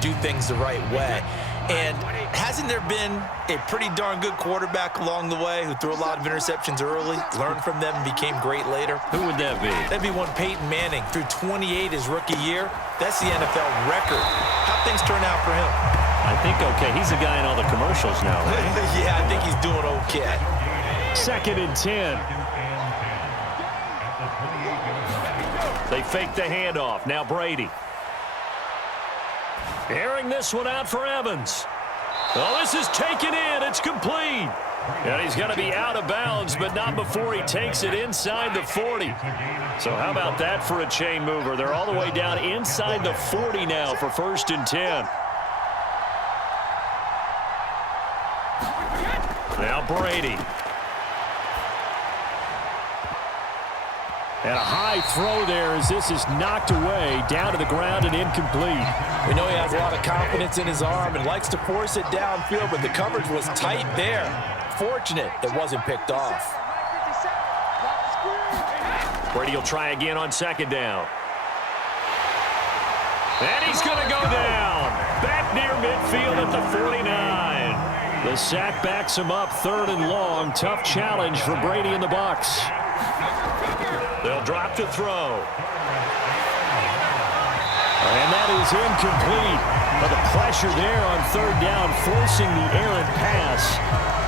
do things the right way. And hasn't there been a pretty darn good quarterback along the way who threw a lot of interceptions early, learned from them, and became great later? Who would that be? That'd be one Peyton Manning. Threw 28 his rookie year. That's the NFL record. How'd things turn out for him? I think okay. He's the guy in all the commercials now, right? Yeah, I think he's doing okay. 2nd and 10. They fake the handoff. Now Brady. Airing this one out for Evans. Oh, this is taken in. It's complete. And he's going to be out of bounds, but not before he takes it inside the 40. So how about that for a chain mover? They're all the way down inside the 40 now for 1st and 10. Now Brady. And a high throw there as this is knocked away, down to the ground and incomplete. We know he has a lot of confidence in his arm and likes to force it downfield, but the coverage was tight there. Fortunate it wasn't picked off. Brady will try again on 2nd down. And he's going to go down. Back near midfield at the 49. The sack backs him up 3rd and long. Tough challenge for Brady and the Bucs. They'll drop to throw. And that is incomplete. But the pressure there on 3rd down, forcing the errant pass.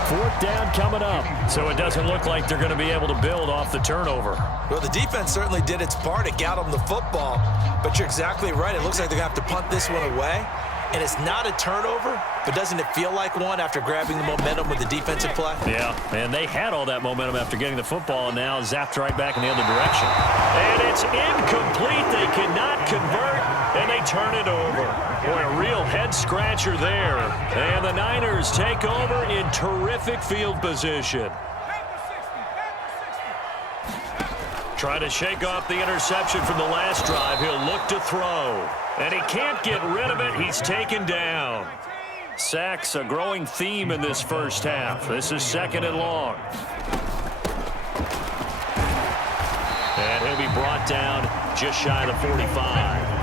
4th down coming up. So it doesn't look like they're going to be able to build off the turnover. Well, the defense certainly did its part. It got them the football. But you're exactly right. It looks like they're going to have to punt this one away. And it's not a turnover, but doesn't it feel like one after grabbing the momentum with the defensive play? Yeah, and they had all that momentum after getting the football, and now zapped right back in the other direction. And it's incomplete. They cannot convert, and they turn it over. Boy, a real head-scratcher there. And the Niners take over in terrific field position. Trying to shake off the interception from the last drive. He'll look to throw. And he can't get rid of it. He's taken down. Sacks a growing theme in this first half. This is 2nd and long. And he'll be brought down just shy of the 45.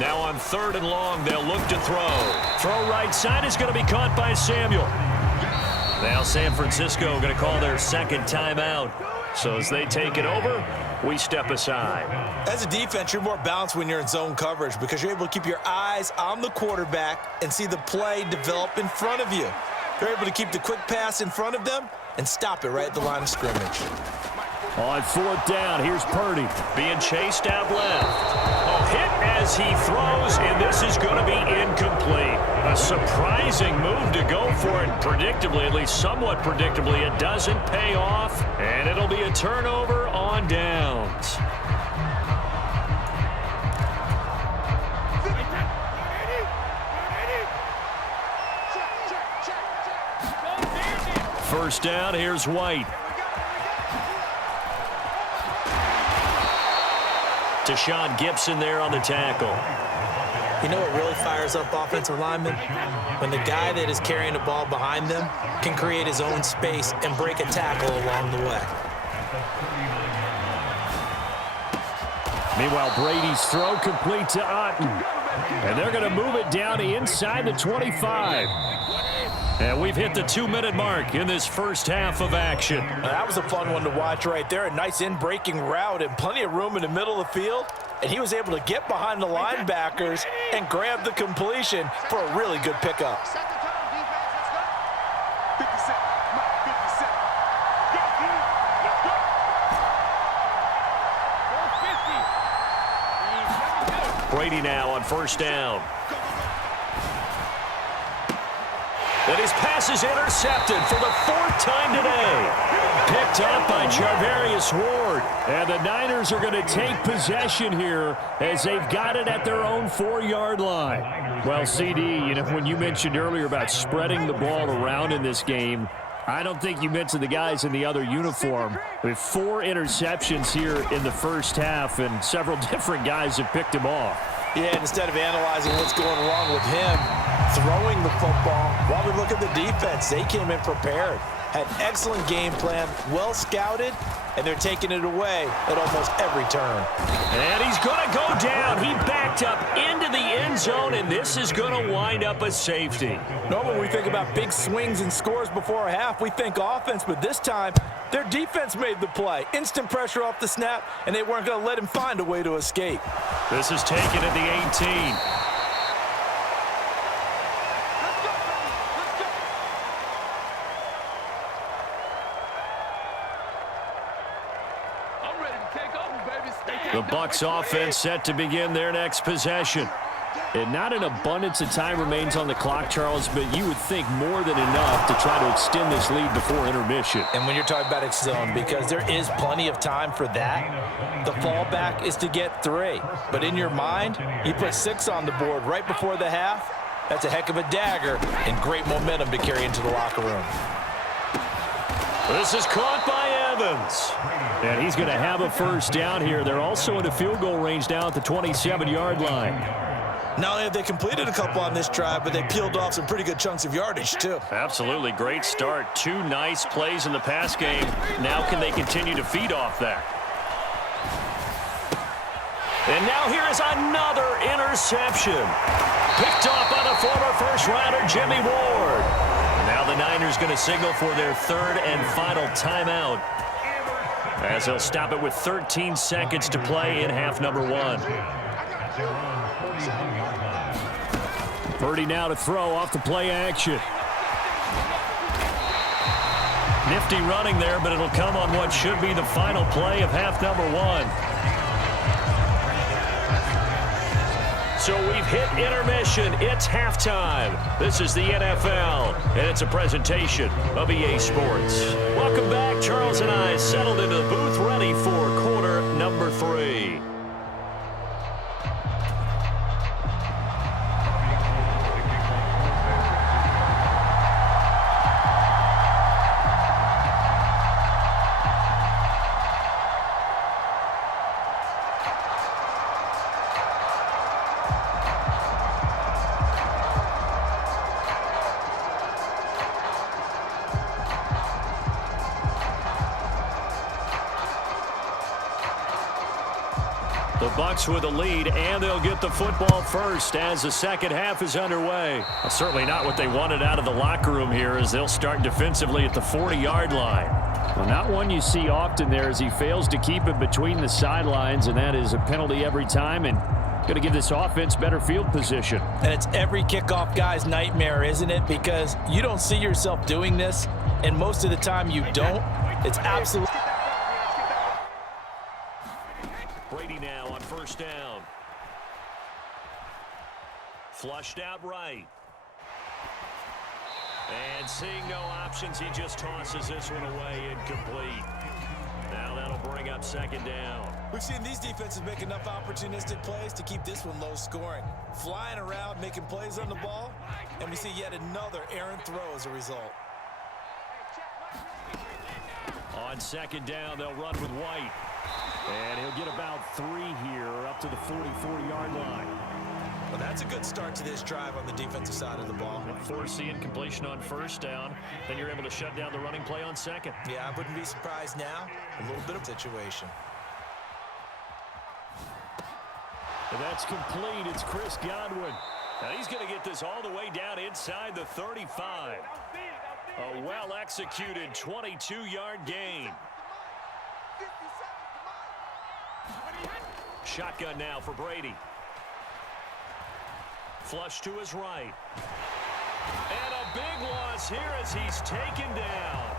Now on 3rd and long, they'll look to throw. Throw right side is going to be caught by Samuel. Now San Francisco going to call their 2nd timeout. So as they take it over, we step aside. As a defense, you're more balanced when you're in zone coverage because you're able to keep your eyes on the quarterback and see the play develop in front of you. You're able to keep the quick pass in front of them and stop it right at the line of scrimmage. On 4th down, here's Purdy being chased out left. A hit as he throws, and this is going to be incomplete. A surprising move to go for it predictably, at least somewhat predictably. It doesn't pay off, and it'll be a turnover on downs. First down, here's White. Deshaun Gibson there on the tackle. You know what really fires up offensive linemen? When the guy that is carrying the ball behind them can create his own space and break a tackle along the way. Meanwhile, Brady's throw complete to Otten. And they're going to move it down inside the 25. And we've hit the 2-minute mark in this first half of action. That was a fun one to watch right there. A nice in-breaking route and plenty of room in the middle of the field. And he was able to get behind the linebackers and grab the completion for a really good pickup. Brady now on 1st down. And his pass is intercepted for the 4th time today. Picked up by Charvarius Ward. And the Niners are going to take possession here as they've got it at their own 4-yard line. Well, CD, you know, when you mentioned earlier about spreading the ball around in this game, I don't think you mentioned the guys in the other uniform. With 4 interceptions here in the first half, and several different guys have picked him off. Yeah, and instead of analyzing what's going wrong with him throwing the football, while we look at the defense, they came in prepared. had an excellent game plan, well scouted, and they're taking it away at almost every turn. And he's going to go down. He backed up into the end zone, and this is going to wind up a safety. Normally, when we think about big swings and scores before a half, we think offense, but this time, their defense made the play. Instant pressure off the snap, and they weren't going to let him find a way to escape. This is taken at the 18. The Bucs offense set to begin their next possession. And not an abundance of time remains on the clock, Charles, but you would think more than enough to try to extend this lead before intermission. And when you're talking about X zone, because there is plenty of time for that, the fallback is to get 3. But in your mind, you put 6 on the board right before the half. That's a heck of a dagger and great momentum to carry into the locker room. This is caught by Evans. And he's going to have a first down here. They're also in a field goal range now at the 27-yard line. Not only have they completed a couple on this drive, but they peeled off some pretty good chunks of yardage, too. Absolutely. Great start. 2 nice plays in the pass game. Now can they continue to feed off that? And now here is another interception. Picked off by the former first-rounder Jimmy Ward. Now the Niners going to signal for their 3rd and final timeout, as they'll stop it with 13 seconds to play in half number 1. Purdy now to throw off the play action. Nifty running there, but it'll come on what should be the final play of half number 1. So we've hit intermission. It's halftime. This is the NFL, and it's a presentation of EA Sports. Welcome back. Charles and I settled into the booth, ready for quarter number 3. The Bucs with a lead, and they'll get the football first as the second half is underway. Certainly not what they wanted out of the locker room here, as they'll start defensively at the 40-yard line. Well, not one you see often there, as he fails to keep it between the sidelines, and that is a penalty every time, and going to give this offense better field position. And it's every kickoff guy's nightmare, isn't it? Because you don't see yourself doing this, and most of the time you don't. It's absolutely... Brady now on first down. Flushed out right. And seeing no options, he just tosses this one away incomplete. Now that'll bring up second down. We've seen these defenses make enough opportunistic plays to keep this one low scoring. Flying around, making plays on the ball, and we see yet another errant throw as a result. On second down, they'll run with White. And he'll get about 3 here up to the 40-yard line. Well, that's a good start to this drive on the defensive side of the ball. Forcing completion on first down. Then you're able to shut down the running play on second. Yeah, I wouldn't be surprised now. A little bit of situation. And that's complete. It's Chris Godwin. Now he's going to get this all the way down inside the 35. A well-executed 22-yard gain. Shotgun now for Brady. Flush to his right. And a big loss here as he's taken down.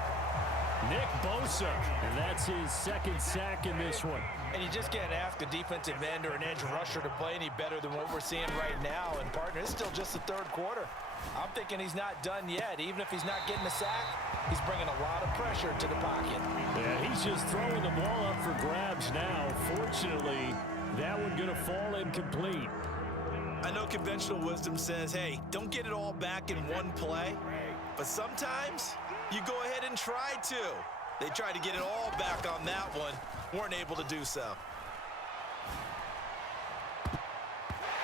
Nick Bosa. And that's his second sack in this one. And you just can't ask a defensive end or an edge rusher to play any better than what we're seeing right now. And, partner, it's still just the third quarter. I'm thinking he's not done yet. Even if he's not getting a sack, he's bringing a lot of pressure to the pocket. Yeah, he's just throwing the ball up for grabs now. Fortunately, that one going to fall incomplete. I know conventional wisdom says, hey, don't get it all back in one play. But sometimes you go ahead and try to. They tried to get it all back on that one. Weren't able to do so.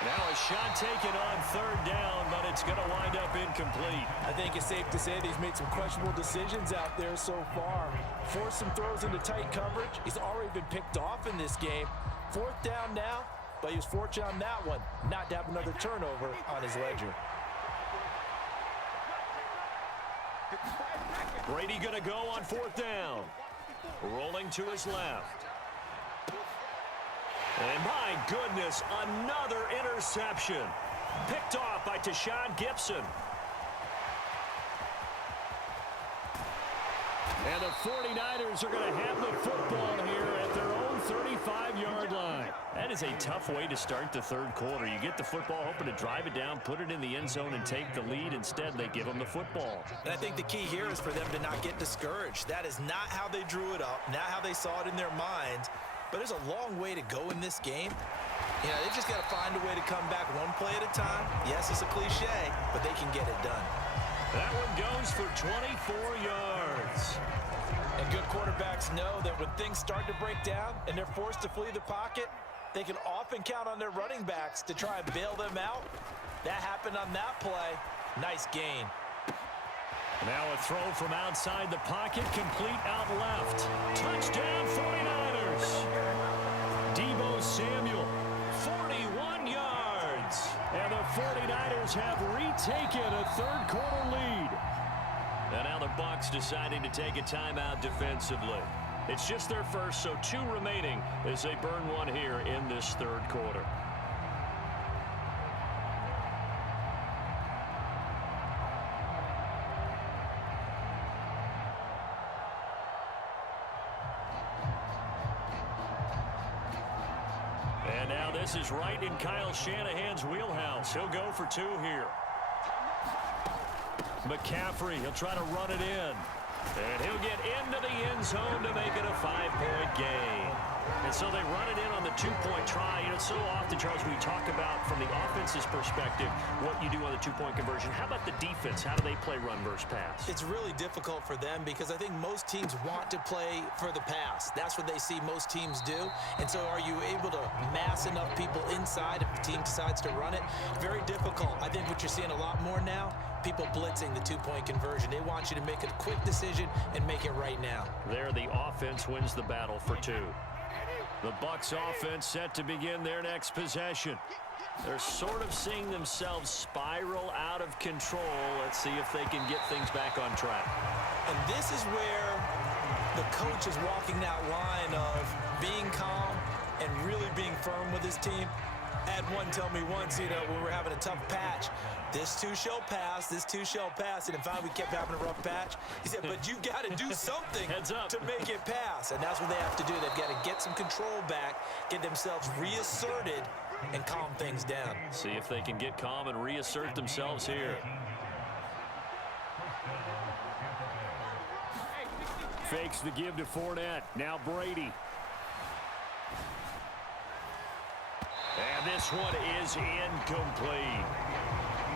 Now a shot taken on third down, but it's going to wind up incomplete. I think it's safe to say that he's made some questionable decisions out there so far. Forced some throws into tight coverage. He's already been picked off in this game. Fourth down now, but he was fortunate on that one not to have another turnover on his ledger. Brady going to go on fourth down. Rolling to his left. And my goodness, another interception. Picked off by Tashawn Gibson. And the 49ers are going to have the football here at their own 35-yard line. That is a tough way to start the third quarter. You get the football, hoping to drive it down, put it in the end zone, and take the lead. Instead, they give them the football. And I think the key here is for them to not get discouraged. That is not how they drew it up, not how they saw it in their minds. But there's a long way to go in this game. You know, they just got to find a way to come back one play at a time. Yes, it's a cliche, but they can get it done. That one goes for 24 yards. And good quarterbacks know that when things start to break down and they're forced to flee the pocket, they can often count on their running backs to try and bail them out. That happened on that play. Nice gain. Now a throw from outside the pocket, complete out left. Touchdown 49ers. Deebo Samuel, 41 yards. And the 49ers have retaken a third quarter lead. And now the Bucs deciding to take a timeout defensively. It's just their first, so 2 remaining as they burn one here in this third quarter. And now this is right in Kyle Shanahan's wheelhouse. He'll go for 2 here. McCaffrey, he'll try to run it in. And he'll get into the end zone to make it a 5-point game. And so they run it in on the 2-point try. You know, so often, Charles, we talk about from the offense's perspective what you do on the 2-point conversion. How about the defense? How do they play run versus pass? It's really difficult for them because I think most teams want to play for the pass. That's what they see most teams do. And so are you able to mass enough people inside if the team decides to run it? Very difficult. I think what you're seeing a lot more now, people blitzing the 2-point conversion. They want you to make a quick decision and make it right now. There, the offense wins the battle for 2. The Bucs offense set to begin their next possession. They're sort of seeing themselves spiral out of control. Let's see if they can get things back on track. And this is where the coach is walking that line of being calm and really being firm with his team. I had one tell me once, you know, when we were having a tough patch, this too shall pass, this too shall pass. And in fact, we kept having a rough patch. He said, but you've got to do something to make it pass. And that's what they have to do. They've got to get some control back, get themselves reasserted, and calm things down. See if they can get calm and reassert themselves here. Fakes the give to Fournette. Now Brady. And this one is incomplete.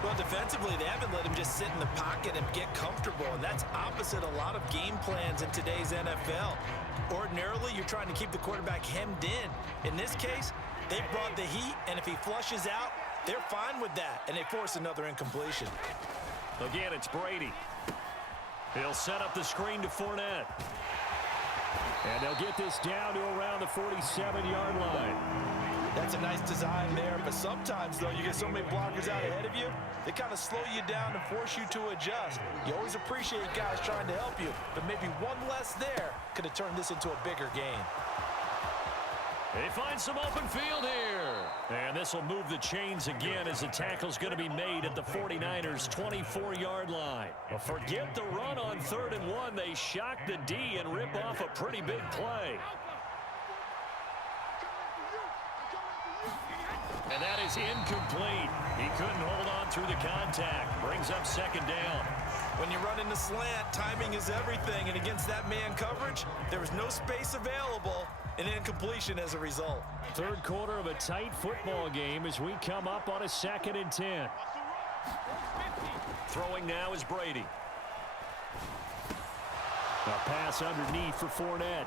Well, defensively, they haven't let him just sit in the pocket and get comfortable, and that's opposite a lot of game plans in today's NFL. Ordinarily, you're trying to keep the quarterback hemmed in. In this case, they brought the heat, and if he flushes out, they're fine with that, and they force another incompletion. Again, it's Brady. He'll set up the screen to Fournette. And they'll get this down to around the 47-yard line. That's a nice design there, but sometimes, though, you get so many blockers out ahead of you, they kind of slow you down and force you to adjust. You always appreciate guys trying to help you, but maybe one less there could have turned this into a bigger game. They find some open field here. And this will move the chains again as the tackle's going to be made at the 49ers' 24-yard line. Well, forget the run on 3rd and 1. They shock the D and rip off a pretty big play. And that is incomplete. He couldn't hold on through the contact. Brings up 2nd down. When you run in the slant, timing is everything. And against that man coverage, there was no space available. An incompletion as a result. Third quarter of a tight football game as we come up on a 2nd and 10. Throwing now is Brady. A pass underneath for Fournette.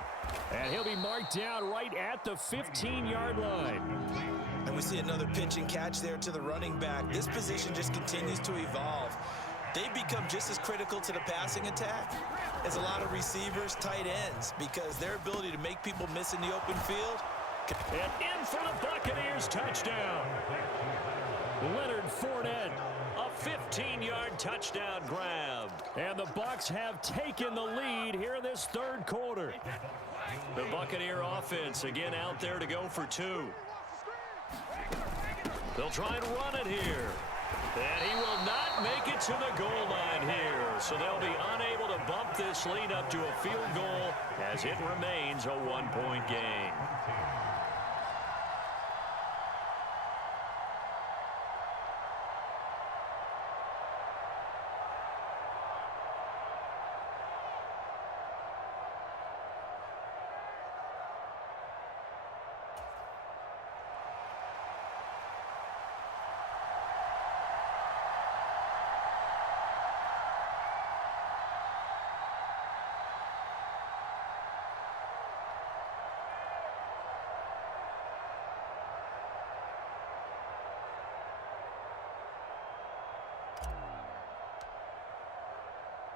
And he'll be marked down right at the 15-yard line. And we see another pitch and catch there to the running back. This position just continues to evolve. They become just as critical to the passing attack as a lot of receivers, tight ends, because their ability to make people miss in the open field. And in for the Buccaneers, touchdown. Leonard Fournette, a 15-yard touchdown grab. And the Bucs have taken the lead here in this third quarter. The Buccaneer offense again out there to go for two. They'll try and run it here. And he will not make it to the goal line here. So they'll be unable to bump this lead up to a field goal as it remains a one-point game.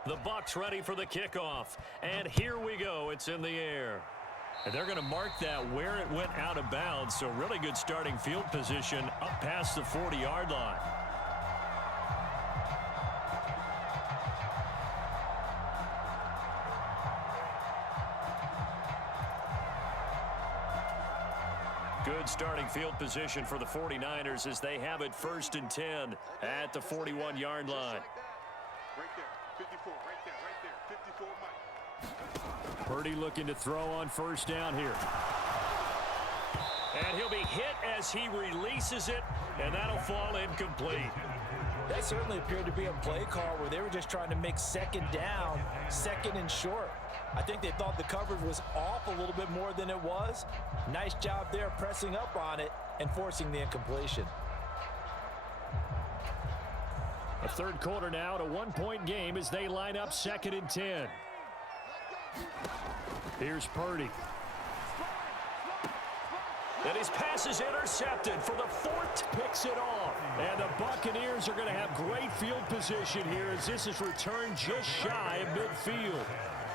The Bucs ready for the kickoff. And here we go. It's in the air. And they're going to mark that where it went out of bounds. So really good starting field position up past the 40-yard line. Good starting field position for the 49ers as they have it 1st and 10 at the 41-yard line. Right there, 54, right there, 54, Mike. Purdy looking to throw on first down here. And he'll be hit as he releases it, and that'll fall incomplete. That certainly appeared to be a play call where they were just trying to make second down, second and short. I think they thought the coverage was off a little bit more than it was. Nice job there pressing up on it and forcing the incompletion. A third quarter now at a one-point game as they line up 2nd and 10. Here's Purdy. And his pass is intercepted for the 4th. Picks it off. And the Buccaneers are going to have great field position here as this is returned just shy of midfield.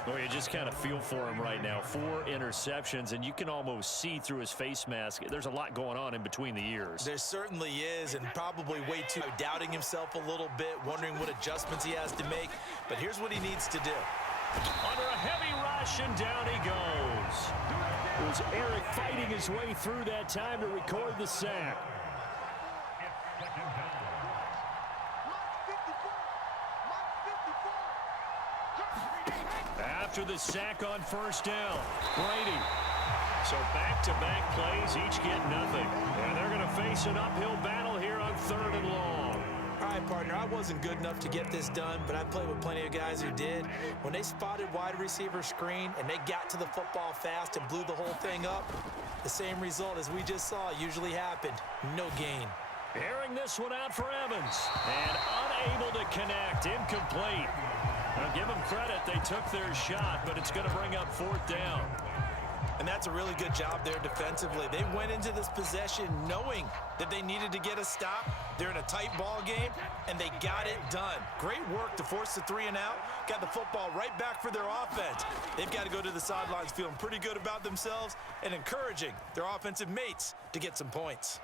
Well, you just kind of feel for him right now. 4 interceptions, and you can almost see through his face mask. There's a lot going on in between the ears. There certainly is, and probably way too doubting himself a little bit, wondering what adjustments he has to make. But here's what he needs to do. Under a heavy rush, and down he goes. It was Eric fighting his way through that time to record the sack. After the sack on first down, Brady. So back-to-back plays, each get nothing. And they're going to face an uphill battle here on 3rd and long. All right, partner, I wasn't good enough to get this done, but I played with plenty of guys who did. When they spotted wide receiver screen and they got to the football fast and blew the whole thing up, the same result as we just saw usually happened. No gain. Airing this one out for Evans. And unable to connect. Incomplete. Now give them credit. They took their shot, but it's going to bring up 4th down. And that's a really good job there defensively. They went into this possession knowing that they needed to get a stop. They're in a tight ball game, and they got it done. Great work to force the 3 and out. Got the football right back for their offense. They've got to go to the sidelines feeling pretty good about themselves and encouraging their offensive mates to get some points.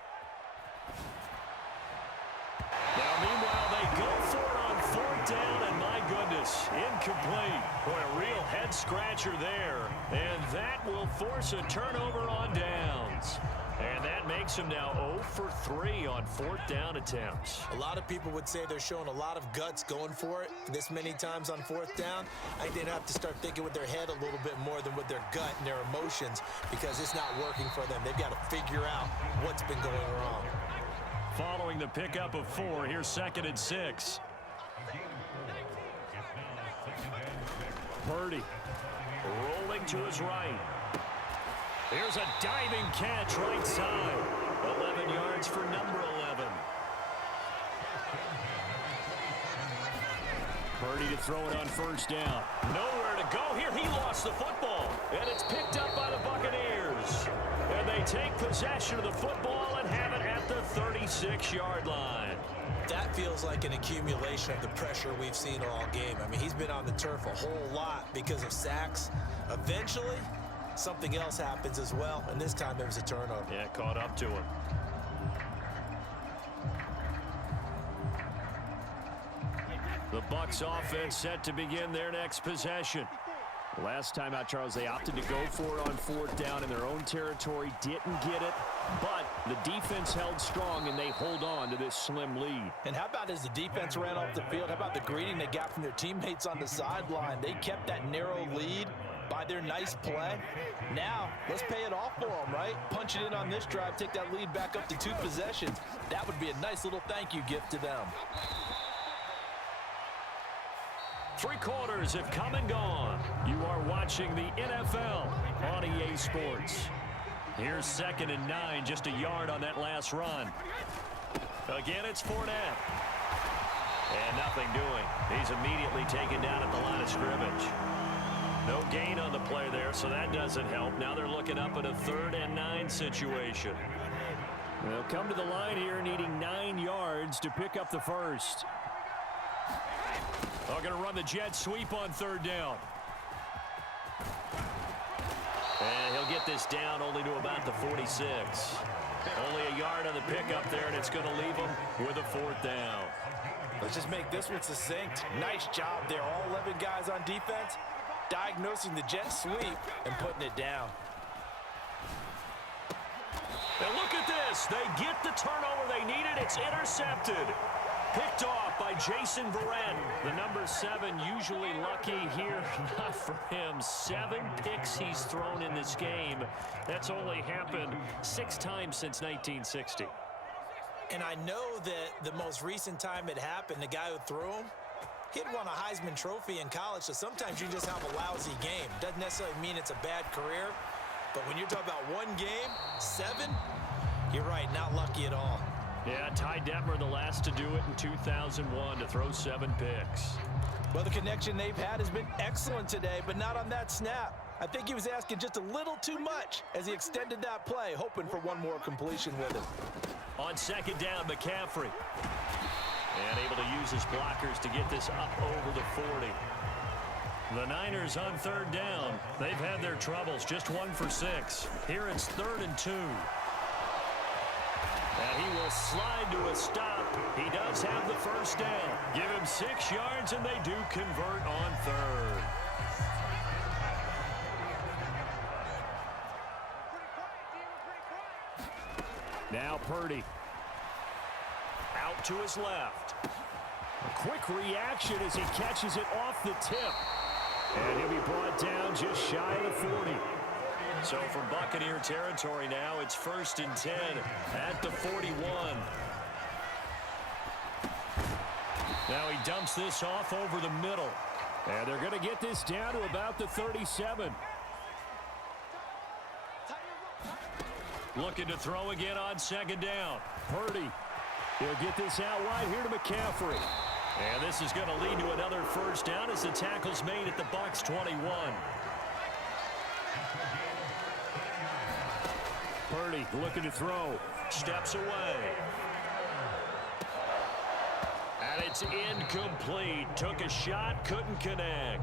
Now, meanwhile, they go for it on 4th down, and my goodness, incomplete. Boy, a real head-scratcher there. And that will force a turnover on downs. And that makes them now 0 for 3 on 4th down attempts. A lot of people would say they're showing a lot of guts going for it this many times on 4th down. I think they'd have to start thinking with their head a little bit more than with their gut and their emotions because it's not working for them. They've got to figure out what's been going wrong. Following the pickup of 4, here's 2nd and 6. Purdy rolling to his right. Here's a diving catch right side. 11 yards for number 11. Purdy to throw it on first down. Nowhere to go here. He lost the football. And it's picked up by the Buccaneers. And they take possession of the football and have it at the 36-yard line. That feels like an accumulation of the pressure we've seen all game. I mean, he's been on the turf a whole lot because of sacks. Eventually, something else happens as well, and this time it was a turnover. Yeah, caught up to him. The Bucs offense set to begin their next possession. Last time out, Charles, they opted to go for it on fourth down in their own territory. Didn't get it, but the defense held strong, and they hold on to this slim lead. And how about as the defense ran off the field, how about the greeting they got from their teammates on the sideline? They kept that narrow lead by their nice play. Now, let's pay it off for them, right? Punch it in on this drive, take that lead back up to 2 possessions. That would be a nice little thank you gift to them. 3 quarters have come and gone. You are watching the NFL on EA Sports. Here's 2nd and 9, just a yard on that last run. Again, it's Fournette. And nothing doing. He's immediately taken down at the line of scrimmage. No gain on the play there, so that doesn't help. Now they're looking up at a 3rd and 9 situation. They'll come to the line here needing 9 yards to pick up the first. They're going to run the jet sweep on 3rd down. And he'll get this down only to about the 46. Only a yard on the pickup there, and it's going to leave him with a 4th down. Let's just make this one succinct. Nice job there. All 11 guys on defense diagnosing the jet sweep and putting it down. And look at this. They get the turnover they needed. It's intercepted. Picked off by Jason Verrett. The number 7 usually lucky here. Not for him. 7 picks he's thrown in this game. That's only happened 6 times since 1960. And I know that the most recent time it happened, the guy who threw him, he'd won a Heisman Trophy in college, so sometimes you just have a lousy game. Doesn't necessarily mean it's a bad career, but when you're talking about 1 game, 7, you're right, not lucky at all. Yeah, Ty Detmer, the last to do it in 2001, to throw 7 picks. Well, the connection they've had has been excellent today, but not on that snap. I think he was asking just a little too much as he extended that play, hoping for one more completion with it. On 2nd down, McCaffrey. And able to use his blockers to get this up over the 40. The Niners on 3rd down. They've had their troubles, just 1 for 6. Here it's 3rd and 2. And he will slide to a stop. He does have the first down. Give him 6 yards, and they do convert on 3rd. Now Purdy. Out to his left. A quick reaction as he catches it off the tip. And he'll be brought down just shy of the 40. So from Buccaneer territory now, it's 1st and 10 at the 41. Now he dumps this off over the middle. And they're going to get this down to about the 37. Looking to throw again on 2nd down. Purdy. He'll get this out wide here to McCaffrey. And this is going to lead to another first down as the tackle's made at the Bucs 21. Purdy looking to throw. Steps away. And it's incomplete. Took a shot, couldn't connect.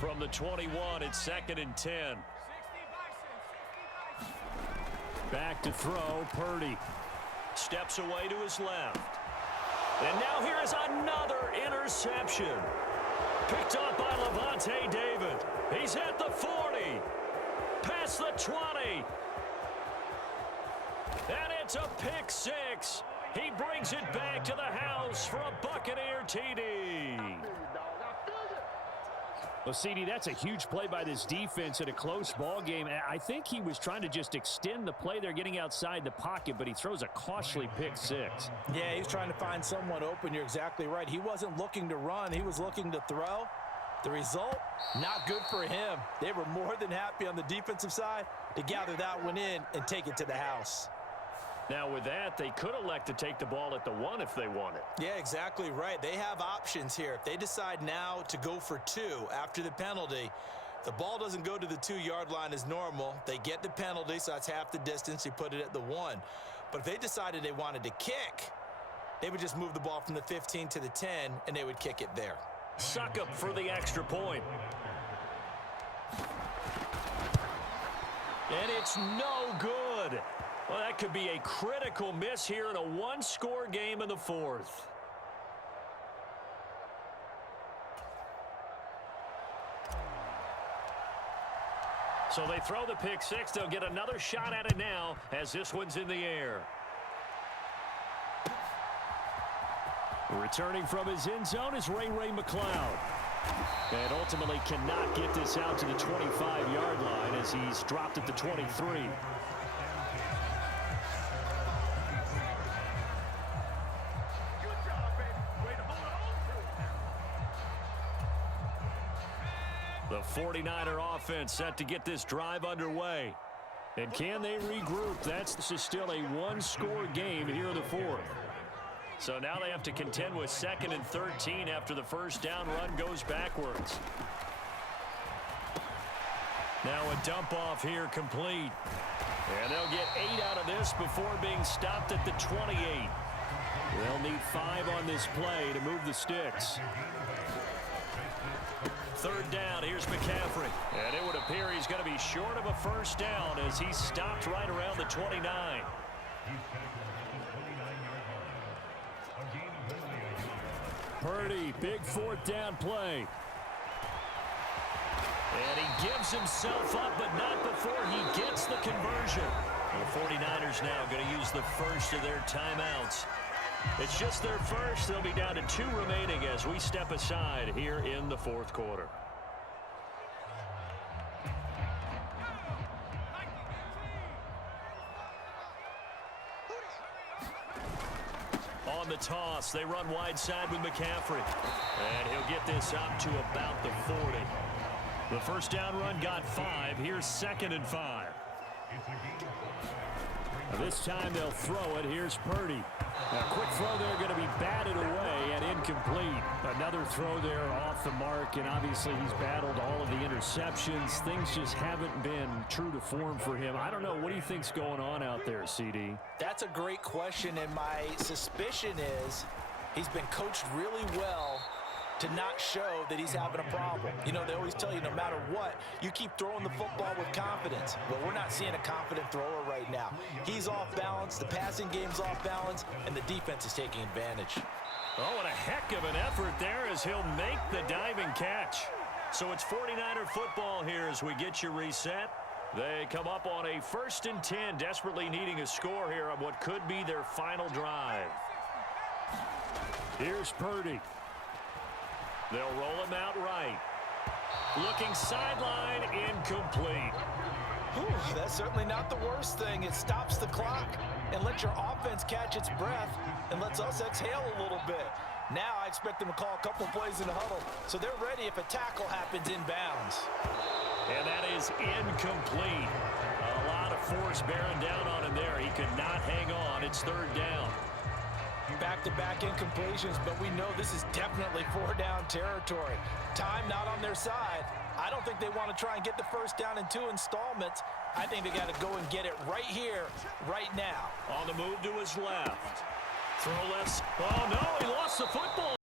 From the 21, it's 2nd and 10. Back to throw, Purdy. Steps away to his left. And now here is another interception. Picked up by Levante David. He's at the 40. Past the 20. And it's a pick six. He brings it back to the house for a Buccaneer TD. Well, CD, that's a huge play by this defense in a close ball game. I think he was trying to just extend the play. They're getting outside the pocket, but he throws a costly pick six. Yeah, he's trying to find someone open. You're exactly right. He wasn't looking to run. He was looking to throw. The result, not good for him. They were more than happy on the defensive side to gather that one in and take it to the house. Now with that, they could elect to take the ball at the 1 if they wanted. Yeah, exactly right. They have options here. If they decide now to go for 2 after the penalty, the ball doesn't go to the 2-yard line as normal. They get the penalty, so that's half the distance. You put it at the 1. But if they decided they wanted to kick, they would just move the ball from the 15 to the 10, and they would kick it there. Succop for the extra point. And it's no good. Well, that could be a critical miss here in a one-score game in the 4th. So they throw the pick six. They'll get another shot at it now as this one's in the air. Returning from his end zone is Ray McCloud. And ultimately cannot get this out to the 25-yard line as he's dropped at the 23. The 49er offense set to get this drive underway. And can they regroup? This is still a one-score game here in the 4th. So now they have to contend with 2nd and 13 after the first down run goes backwards. Now a dump off here complete. And they'll get 8 out of this before being stopped at the 28. They'll need 5 on this play to move the sticks. 3rd down, here's McCaffrey. And it would appear he's going to be short of a first down as he's stopped right around the 29. Purdy, big 4th down play. And he gives himself up, but not before he gets the conversion. The 49ers now going to use the first of their timeouts. It's just their first. They'll be down to 2 remaining as we step aside here in the 4th quarter. On the toss, they run wide side with McCaffrey. And he'll get this up to about the 40. The first down run got 5. Here's 2nd and 5. This time they'll throw it. Here's Purdy. A quick throw there going to be batted away and incomplete. Another throw there off the mark, and obviously he's battled all of the interceptions. Things just haven't been true to form for him. I don't know. What do you think's going on out there, CD? That's a great question, and my suspicion is he's been coached really well to not show that he's having a problem. You know, they always tell you no matter what, you keep throwing the football with confidence. Well, we're not seeing a confident thrower right now. He's off balance, the passing game's off balance, and the defense is taking advantage. Oh, and a heck of an effort there as he'll make the diving catch. So it's 49er football here as we get you reset. They come up on a 1st and 10, desperately needing a score here on what could be their final drive. Here's Purdy. They'll roll him out right. Looking sideline, incomplete. Whew, that's certainly not the worst thing. It stops the clock and lets your offense catch its breath and lets us exhale a little bit. Now I expect them to call a couple plays in the huddle, so they're ready if a tackle happens inbounds. And that is incomplete. A lot of force bearing down on him there. He could not hang on. It's 3rd down. Back-to-back incompletions, but we know this is definitely 4-down territory. Time not on their side. I don't think they want to try and get the first down in 2 installments. I think they got to go and get it right here, right now. On the move to his left. Throw left. Oh, no, he lost the football.